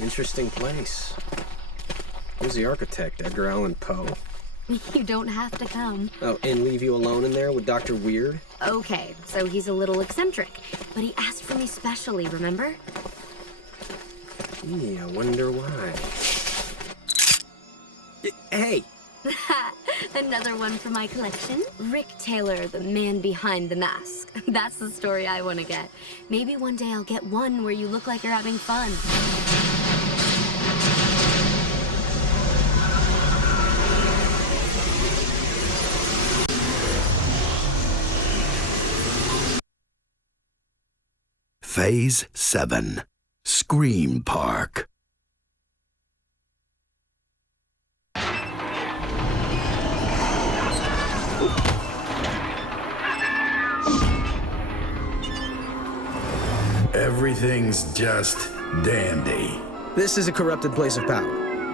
Interesting place. Who's the architect? Edgar Allan Poe? You don't have to come. Oh, and leave you alone in there with Dr. Weird? Okay, so he's a little eccentric, but he asked for me specially, remember? Gee, I wonder why. Hey! Another one for my collection. Rick Taylor, the man behind the mask. That's the story I want to get. Maybe one day I'll get one where you look like you're having fun. Phase 7. Scream Park. Everything's just dandy. This is a corrupted place of power.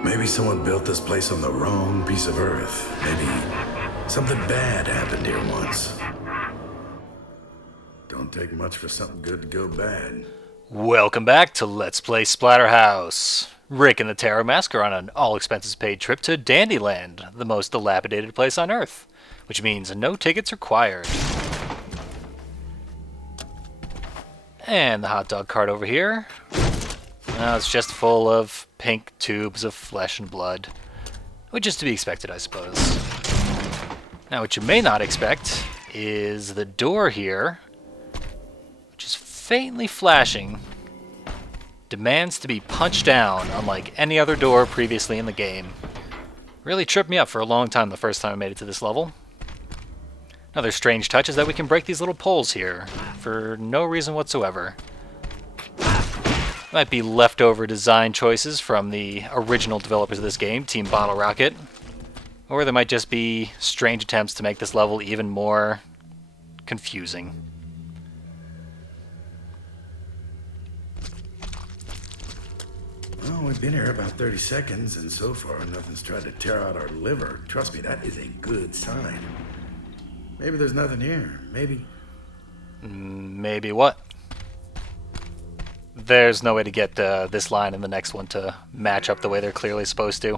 Maybe someone built this place on the wrong piece of Earth. Maybe something bad happened here once. Don't take much for something good to go bad. Welcome back to Let's Play Splatterhouse. Rick and the Terror Mask are on an all-expenses-paid trip to Dandyland, the most dilapidated place on Earth, which means no tickets required. And the hot dog cart over here. Well, it's just full of pink tubes of flesh and blood, which is to be expected, I suppose. Now, what you may not expect is the door here, which is faintly flashing, demands to be punched down, unlike any other door previously in the game. Really tripped me up for a long time the first time I made it to this level. Another strange touch is that we can break these little poles here, for no reason whatsoever. Might be leftover design choices from the original developers of this game, Team Bottle Rocket. Or there might just be strange attempts to make this level even more confusing. Well, we've been here about 30 seconds, and so far nothing's tried to tear out our liver. Trust me, that is a good sign. Maybe there's nothing here. Maybe. Maybe what? There's no way to get this line and the next one to match up the way they're clearly supposed to.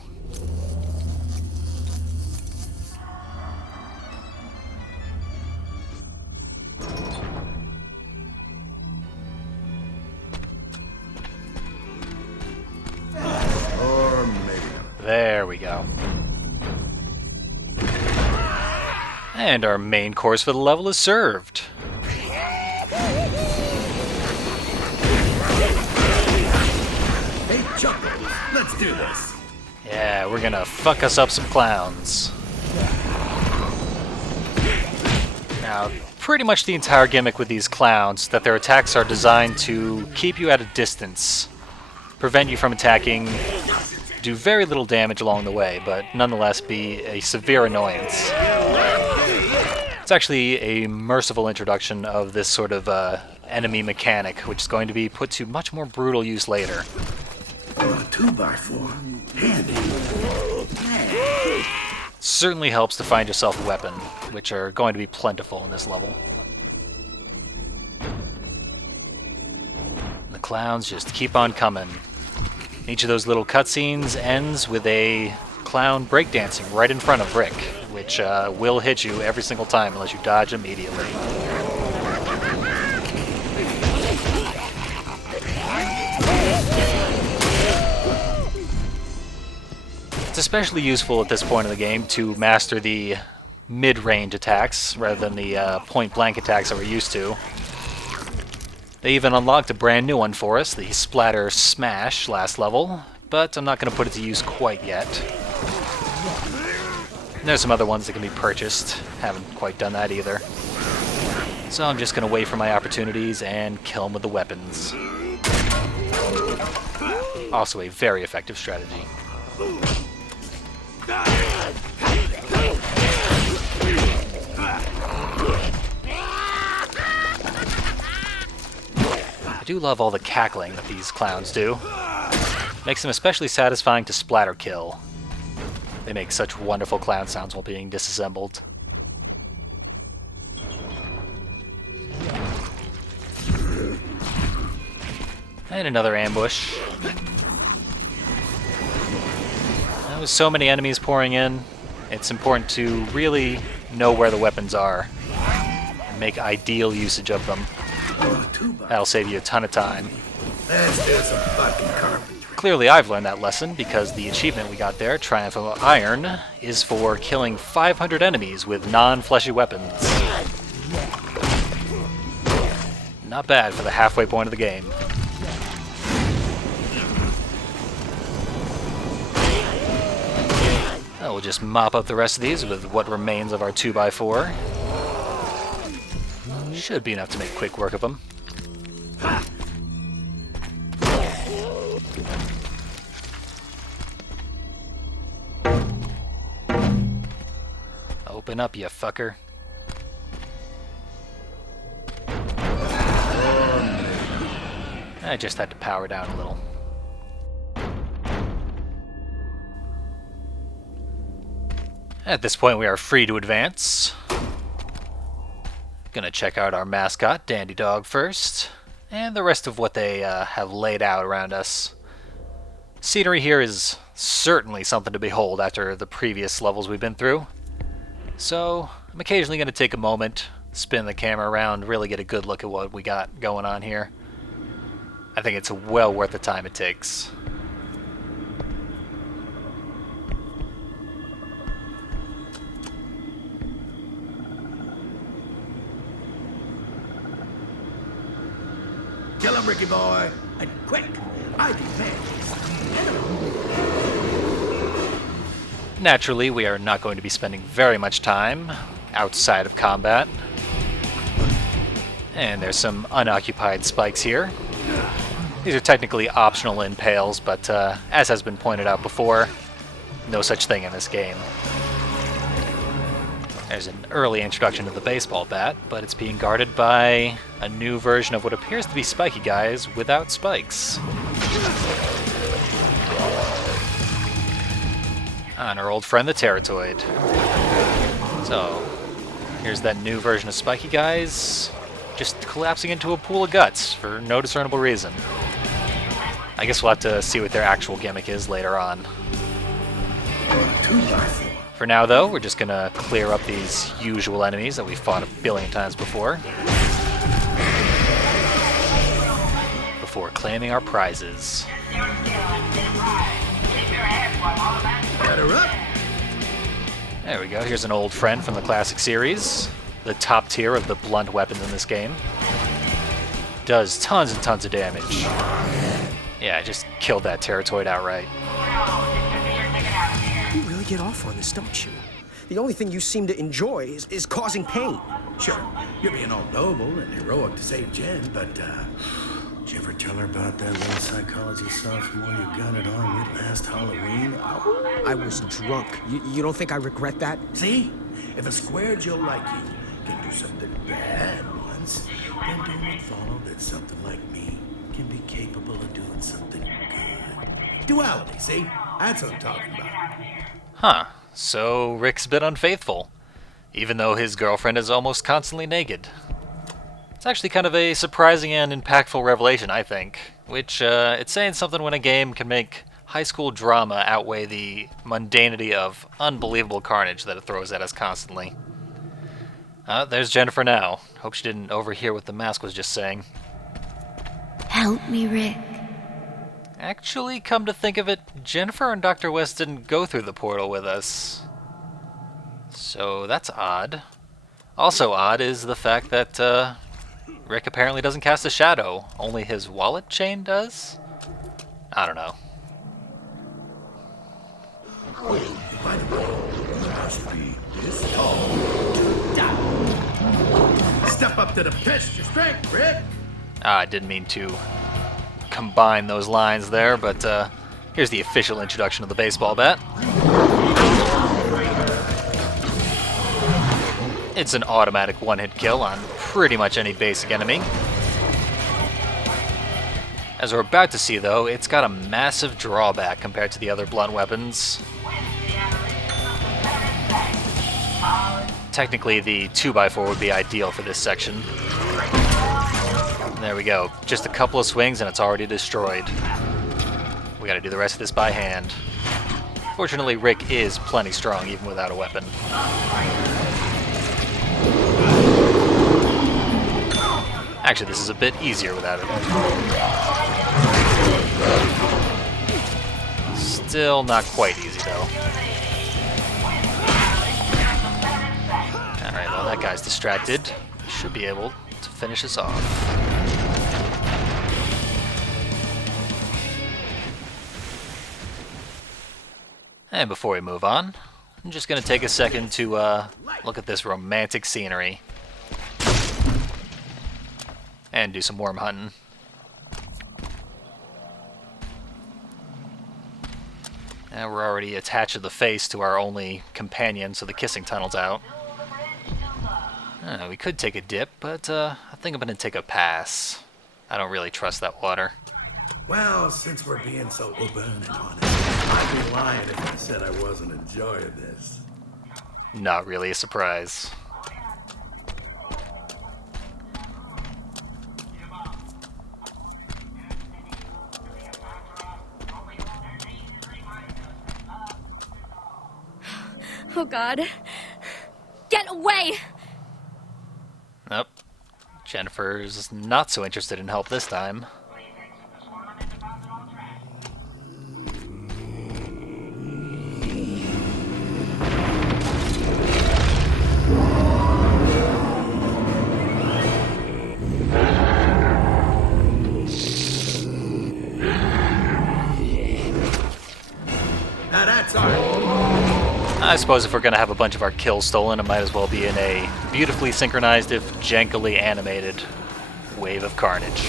Or maybe not. There we go. And our main course for the level is served. Hey, Chuckles, let's do this. Yeah, we're gonna fuck us up some clowns. Now, pretty much the entire gimmick with these clowns, that their attacks are designed to keep you at a distance, prevent you from attacking, do very little damage along the way, but nonetheless be a severe annoyance. It's actually a merciful introduction of this sort of enemy mechanic, which is going to be put to much more brutal use later. Oh, a 2x4. Handy. Certainly helps to find yourself a weapon, which are going to be plentiful in this level. And the clowns just keep on coming. Each of those little cutscenes ends with a clown breakdancing right in front of Rick, which will hit you every single time unless you dodge immediately. It's especially useful at this point in the game to master the mid-range attacks rather than the point-blank attacks that we're used to. They even unlocked a brand new one for us, the Splatter Smash last level, but I'm not going to put it to use quite yet. There's some other ones that can be purchased. Haven't quite done that either. So I'm just going to wait for my opportunities and kill them with the weapons. Also a very effective strategy. I do love all the cackling that these clowns do. Makes them especially satisfying to splatter kill. They make such wonderful clown sounds while being disassembled. And another ambush. With so many enemies pouring in, it's important to really know where the weapons are and make ideal usage of them. That'll save you a ton of time. Let's do some fucking carpentry. Clearly I've learned that lesson because the achievement we got there, Triumph of Iron, is for killing 500 enemies with non-fleshy weapons. Not bad for the halfway point of the game. We'll just mop up the rest of these with what remains of our 2x4. Should be enough to make quick work of them. Open up, you fucker. I just had to power down a little. At this point, we are free to advance. Gonna check out our mascot, Dandy Dog, first, and the rest of what they have laid out around us. Scenery here is certainly something to behold after the previous levels we've been through. So, I'm occasionally gonna take a moment, spin the camera around, really get a good look at what we got going on here. I think it's well worth the time it takes. Kill him, Ricky boy. And quick. I demand. Naturally, we are not going to be spending very much time outside of combat. And there's some unoccupied spikes here. These are technically optional impales, but as has been pointed out before, no such thing in this game. There's an early introduction to the baseball bat, but it's being guarded by a new version of what appears to be spiky guys without spikes. And our old friend the Terratoid. So, here's that new version of spiky guys, just collapsing into a pool of guts for no discernible reason. I guess we'll have to see what their actual gimmick is later on. For now, though, we're just gonna clear up these usual enemies that we've fought a billion times before claiming our prizes. There we go, here's an old friend from the classic series. The top tier of the blunt weapons in this game. Does tons and tons of damage. Yeah, I just killed that Terratoid outright. You really get off on this, don't you? The only thing you seem to enjoy is causing pain. Sure, you're being all noble and heroic to save Jen, but, did you ever tell her about that little psychology sophomore you got it on with last Halloween? Oh. I was drunk. You don't think I regret that? See? If a square Joe like you can do something bad once, then don't it follow that something like me can be capable of doing something good? Duality, see? That's what I'm talking about. Huh. So Rick's been unfaithful, even though his girlfriend is almost constantly naked. It's actually kind of a surprising and impactful revelation, I think, which it's saying something when a game can make high school drama outweigh the mundanity of unbelievable carnage that it throws at us constantly. There's Jennifer now. Hope she didn't overhear what the mask was just saying. Help me, Rick. Actually, come to think of it, Jennifer and Dr. West didn't go through the portal with us. So that's odd. Also odd is the fact that Rick apparently doesn't cast a shadow. Only his wallet chain does? I don't know. By the way, you must be this tall. Step up to the pitch, your strength, Rick. I didn't mean to combine those lines there, but here's the official introduction of the baseball bat. It's an automatic one-hit kill on pretty much any basic enemy. As we're about to see, though, it's got a massive drawback compared to the other blunt weapons. Technically, the 2x4 would be ideal for this section. There we go. Just a couple of swings and it's already destroyed. We gotta do the rest of this by hand. Fortunately, Rick is plenty strong even without a weapon. Actually, this is a bit easier without it. Still not quite easy, though. Alright, well, that guy's distracted. We should be able to finish this off. And before we move on, I'm just going to take a second to look at this romantic scenery. And do some worm hunting. And we're already attached to the face to our only companion, so the kissing tunnel's out. We could take a dip, but I think I'm going to take a pass. I don't really trust that water. Well, since we're being so open and honest, I'd be lying if I said I wasn't enjoying this. Not really a surprise. Oh God. Get away! Nope. Jennifer's not so interested in help this time. Now that's all right. I suppose if we're going to have a bunch of our kills stolen, it might as well be in a beautifully synchronized, if jankily animated, wave of carnage.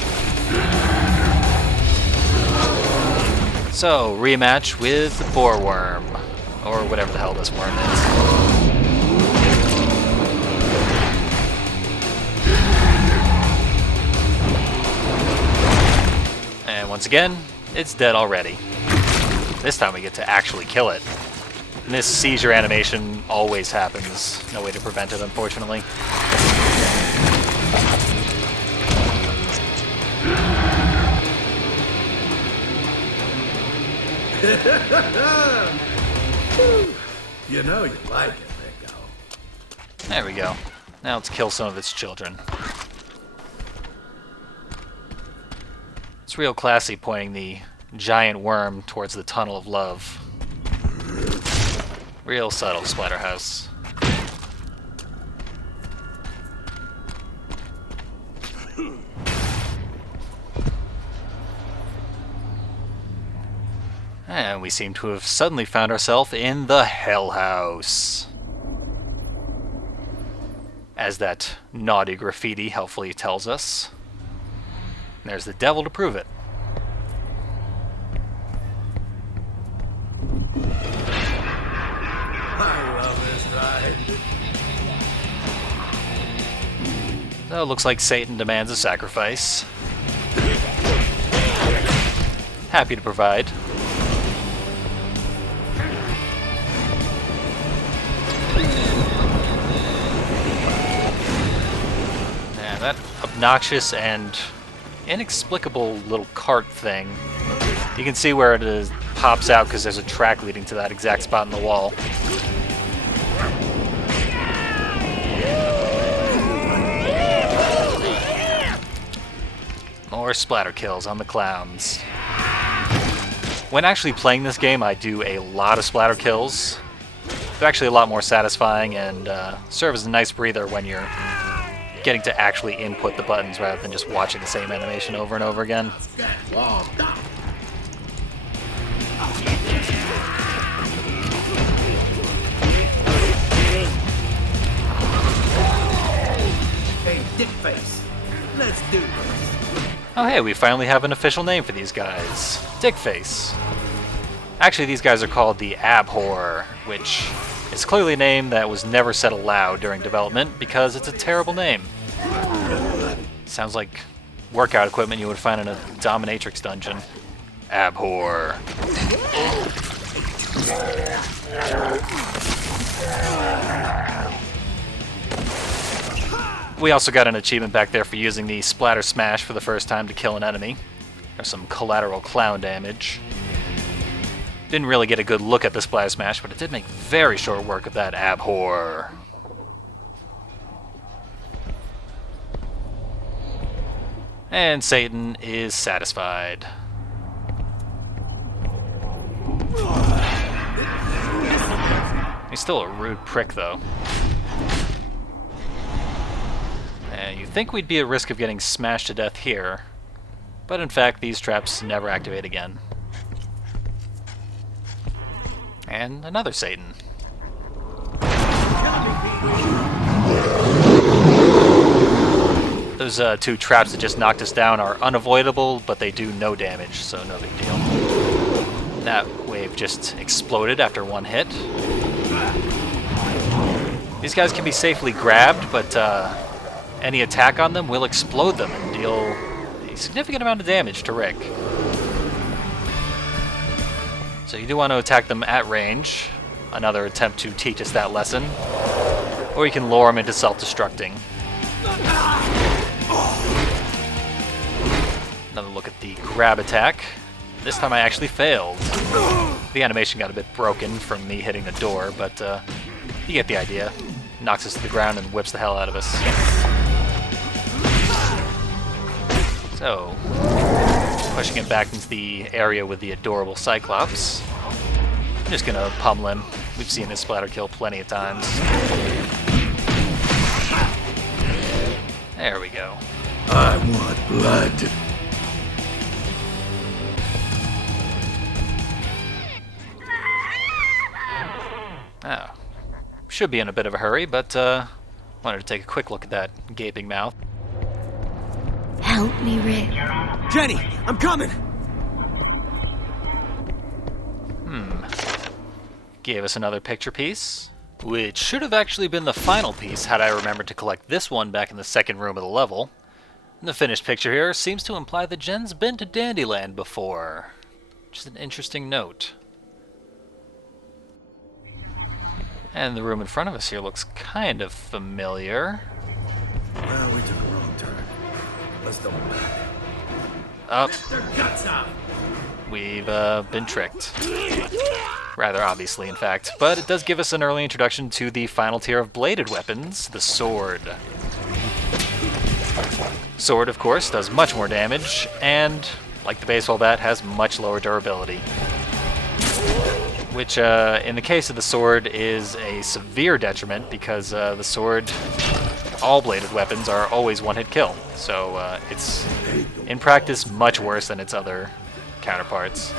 So, rematch with the boar worm, or whatever the hell this worm is. And once again, it's dead already. This time we get to actually kill it. And this seizure animation always happens. No way to prevent it, unfortunately. You know you like it, Rico. There we go. Now let's kill some of its children. It's real classy pointing the giant worm towards the tunnel of love. Real subtle, Splatterhouse. And we seem to have suddenly found ourselves in the Hell House. As that naughty graffiti helpfully tells us. And there's the devil to prove it. I love this ride. So it looks like Satan demands a sacrifice. Happy to provide. And that obnoxious and inexplicable little cart thing. You can see where it is, pops out because there's a track leading to that exact spot in the wall. More splatter kills on the clowns. When actually playing this game, I do a lot of splatter kills. They're actually a lot more satisfying and serve as a nice breather when you're getting to actually input the buttons rather than just watching the same animation over and over again. Hey, Dickface, let's do this. Oh hey, we finally have an official name for these guys. Dickface. Actually, these guys are called the Abhor, which is clearly a name that was never said aloud during development because it's a terrible name. Sounds like workout equipment you would find in a dominatrix dungeon. Abhor. We also got an achievement back there for using the Splatter Smash for the first time to kill an enemy. There's some collateral clown damage. Didn't really get a good look at the Splatter Smash, but it did make very short work of that abhor. And Satan is satisfied. He's still a rude prick, though. And you'd think we'd be at risk of getting smashed to death here, but in fact, these traps never activate again. And another Satan. Those two traps that just knocked us down are unavoidable, but they do no damage, so no big deal. That wave just exploded after one hit. These guys can be safely grabbed, but any attack on them will explode them and deal a significant amount of damage to Rick. So you do want to attack them at range, another attempt to teach us that lesson, or you can lure them into self-destructing. Another look at the grab attack. This time I actually failed. The animation got a bit broken from me hitting the door, but you get the idea. Knocks us to the ground and whips the hell out of us. So, pushing him back into the area with the adorable Cyclops. I'm just gonna pummel him. We've seen this splatter kill plenty of times. There we go. I want blood. Oh. Should be in a bit of a hurry, but wanted to take a quick look at that gaping mouth. Help me, Rick. Jenny, I'm coming! Gave us another picture piece, which should have actually been the final piece had I remembered to collect this one back in the second room of the level. And the finished picture here seems to imply that Jen's been to Dandyland before. Just an interesting note. And the room in front of us here looks kind of familiar. Well, we took a wrong turn. Let's double back. Up. Their guts out! We've been tricked. Rather obviously, in fact. But it does give us an early introduction to the final tier of bladed weapons, the sword. Sword, of course, does much more damage, and, like the baseball bat, has much lower durability. Which, in the case of the sword, is a severe detriment, because the sword, all bladed weapons, are always one-hit kill. So it's, in practice, much worse than its other counterparts.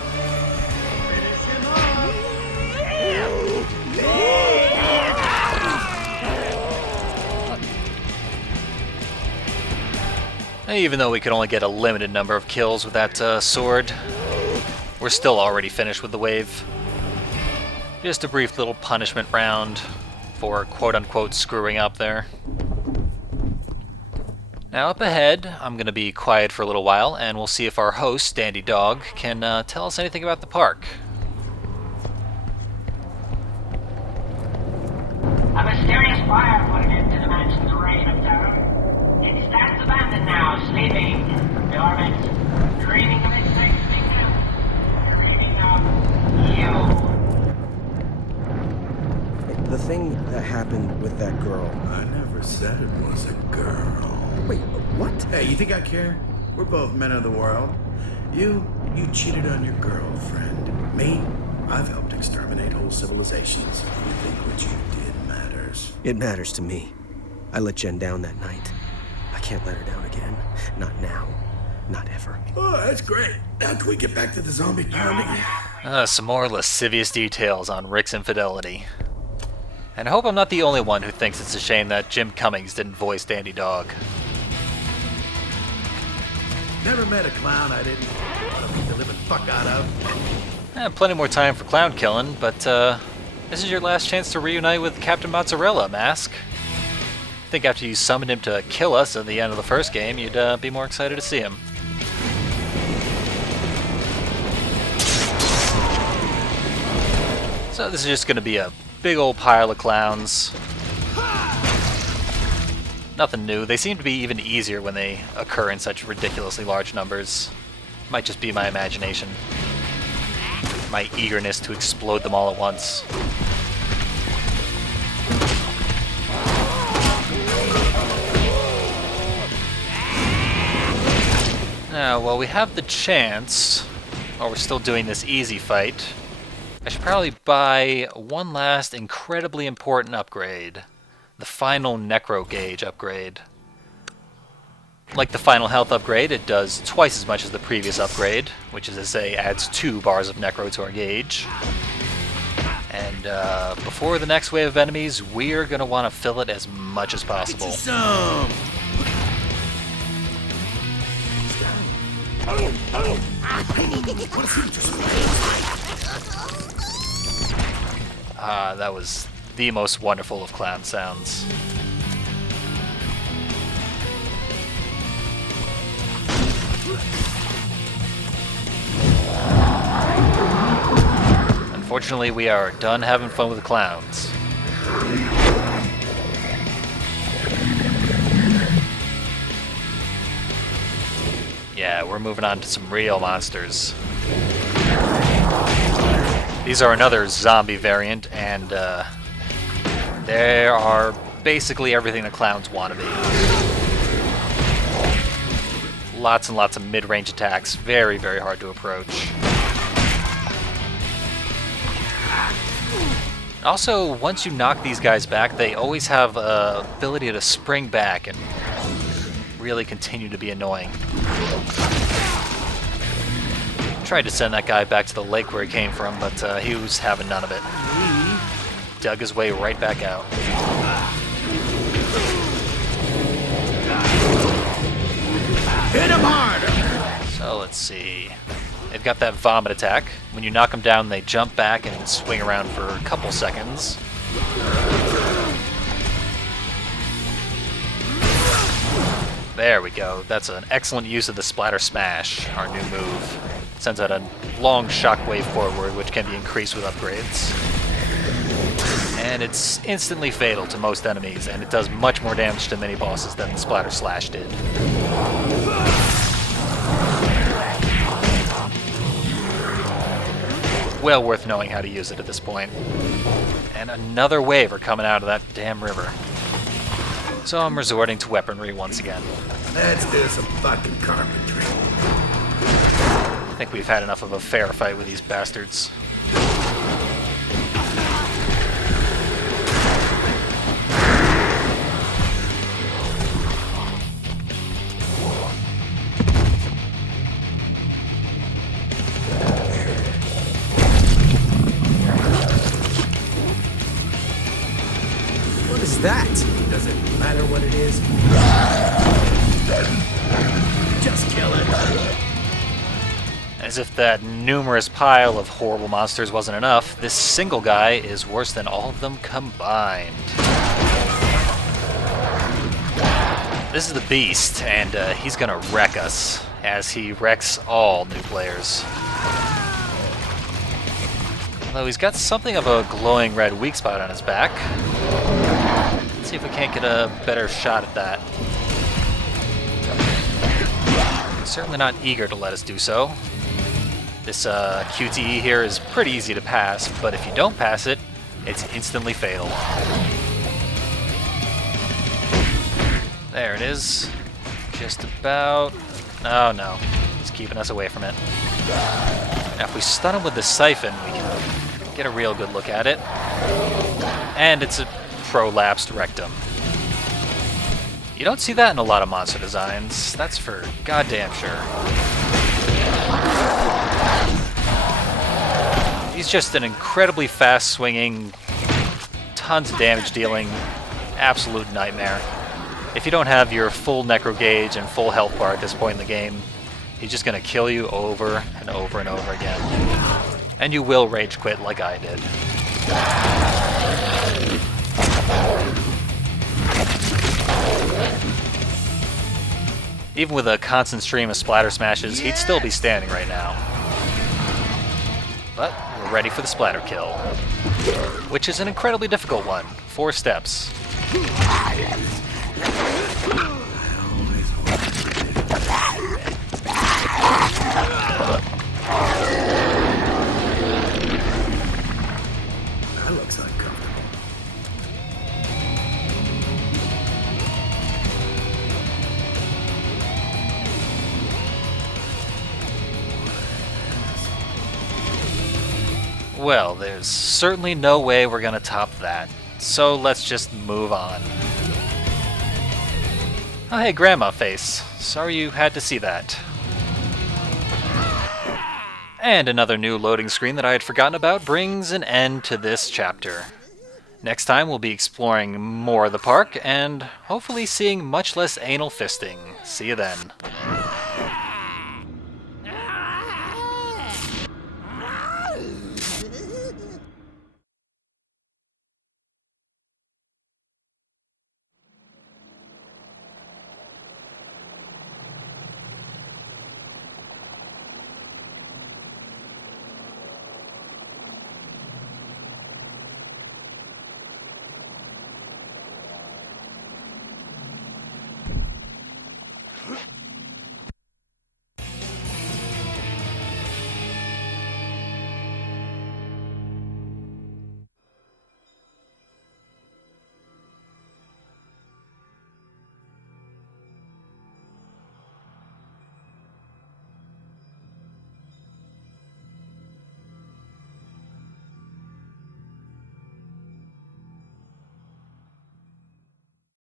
Even though we could only get a limited number of kills with that sword, we're still already finished with the wave. Just a brief little punishment round for quote-unquote screwing up there. Now up ahead, I'm going to be quiet for a little while, and we'll see if our host, Dandy Dog, can tell us anything about the park. A mysterious fire put an end to the mansion's reign of terror. It stands abandoned now, sleeping, dormant, dreaming of its next victim, dreaming of you. The thing that happened with that girl. I never said it was a girl. Wait, what? Hey, you think I care? We're both men of the world. You cheated on your girlfriend. Me, I've helped exterminate whole civilizations. You think what you did matters? It matters to me. I let Jen down that night. I can't let her down again. Not now. Not ever. Oh, that's great. Now can we get back to the zombie pounding? Some more lascivious details on Rick's infidelity. And I hope I'm not the only one who thinks it's a shame that Jim Cummings didn't voice Dandy Dog. Never met a clown I didn't beat the living fuck out of. Plenty more time for clown killing, but this is your last chance to reunite with Captain Mozzarella, Mask. I think after you summoned him to kill us at the end of the first game, you'd be more excited to see him. So this is just going to be a big old pile of clowns. Nothing new. They seem to be even easier when they occur in such ridiculously large numbers. Might just be my imagination. My eagerness to explode them all at once. Now, while we have the chance, while we're still doing this easy fight, I should probably buy one last incredibly important upgrade. The final Necro Gauge upgrade. Like the final health upgrade, it does twice as much as the previous upgrade, which is to say adds 2 bars of Necro to our gauge. And before the next wave of enemies, we're going to want to fill it as much as possible. That was the most wonderful of clown sounds. Unfortunately, we are done having fun with the clowns. Yeah, we're moving on to some real monsters. These are another zombie variant, and they are basically everything the clowns want to be. Lots and lots of mid-range attacks, very, very hard to approach. Also, once you knock these guys back, they always have the ability to spring back and really continue to be annoying. Tried to send that guy back to the lake where he came from, but he was having none of it. He dug his way right back out. Hit him harder! So let's see. They've got that vomit attack. When you knock them down, they jump back and swing around for a couple seconds. There we go. That's an excellent use of the Splatter Smash, our new move. Sends out a long shockwave forward, which can be increased with upgrades. And it's instantly fatal to most enemies, and it does much more damage to mini bosses than the Splatter Slash did. Well worth knowing how to use it at this point. And another wave are coming out of that damn river. So I'm resorting to weaponry once again. Let's do some fucking carpentry. I think we've had enough of a fair fight with these bastards. What is that? Does it matter what it is? Just kill it. As if that numerous pile of horrible monsters wasn't enough, this single guy is worse than all of them combined. This is the Beast, and he's gonna wreck us, as he wrecks all new players. Although he's got something of a glowing red weak spot on his back. Let's see if we can't get a better shot at that. Certainly not eager to let us do so. This QTE here is pretty easy to pass, but if you don't pass it, it's instantly fatal. There it is. Just about... Oh no, it's keeping us away from it. Now if we stun him with the siphon, we can get a real good look at it. And it's a prolapsed rectum. You don't see that in a lot of monster designs, that's for goddamn sure. He's just an incredibly fast swinging, tons of damage dealing, absolute nightmare. If you don't have your full Necro Gauge and full health bar at this point in the game, he's just gonna kill you over and over and over again. And you will rage quit like I did. Even with a constant stream of splatter smashes, he'd still be standing right now. But we're ready for the splatter kill, which is an incredibly difficult one. 4 steps. That looks uncomfortable. Well, there's certainly no way we're gonna top that. So let's just move on. Oh hey, Grandma Face. Sorry you had to see that. And another new loading screen that I had forgotten about brings an end to this chapter. Next time we'll be exploring more of the park and hopefully seeing much less anal fisting. See you then.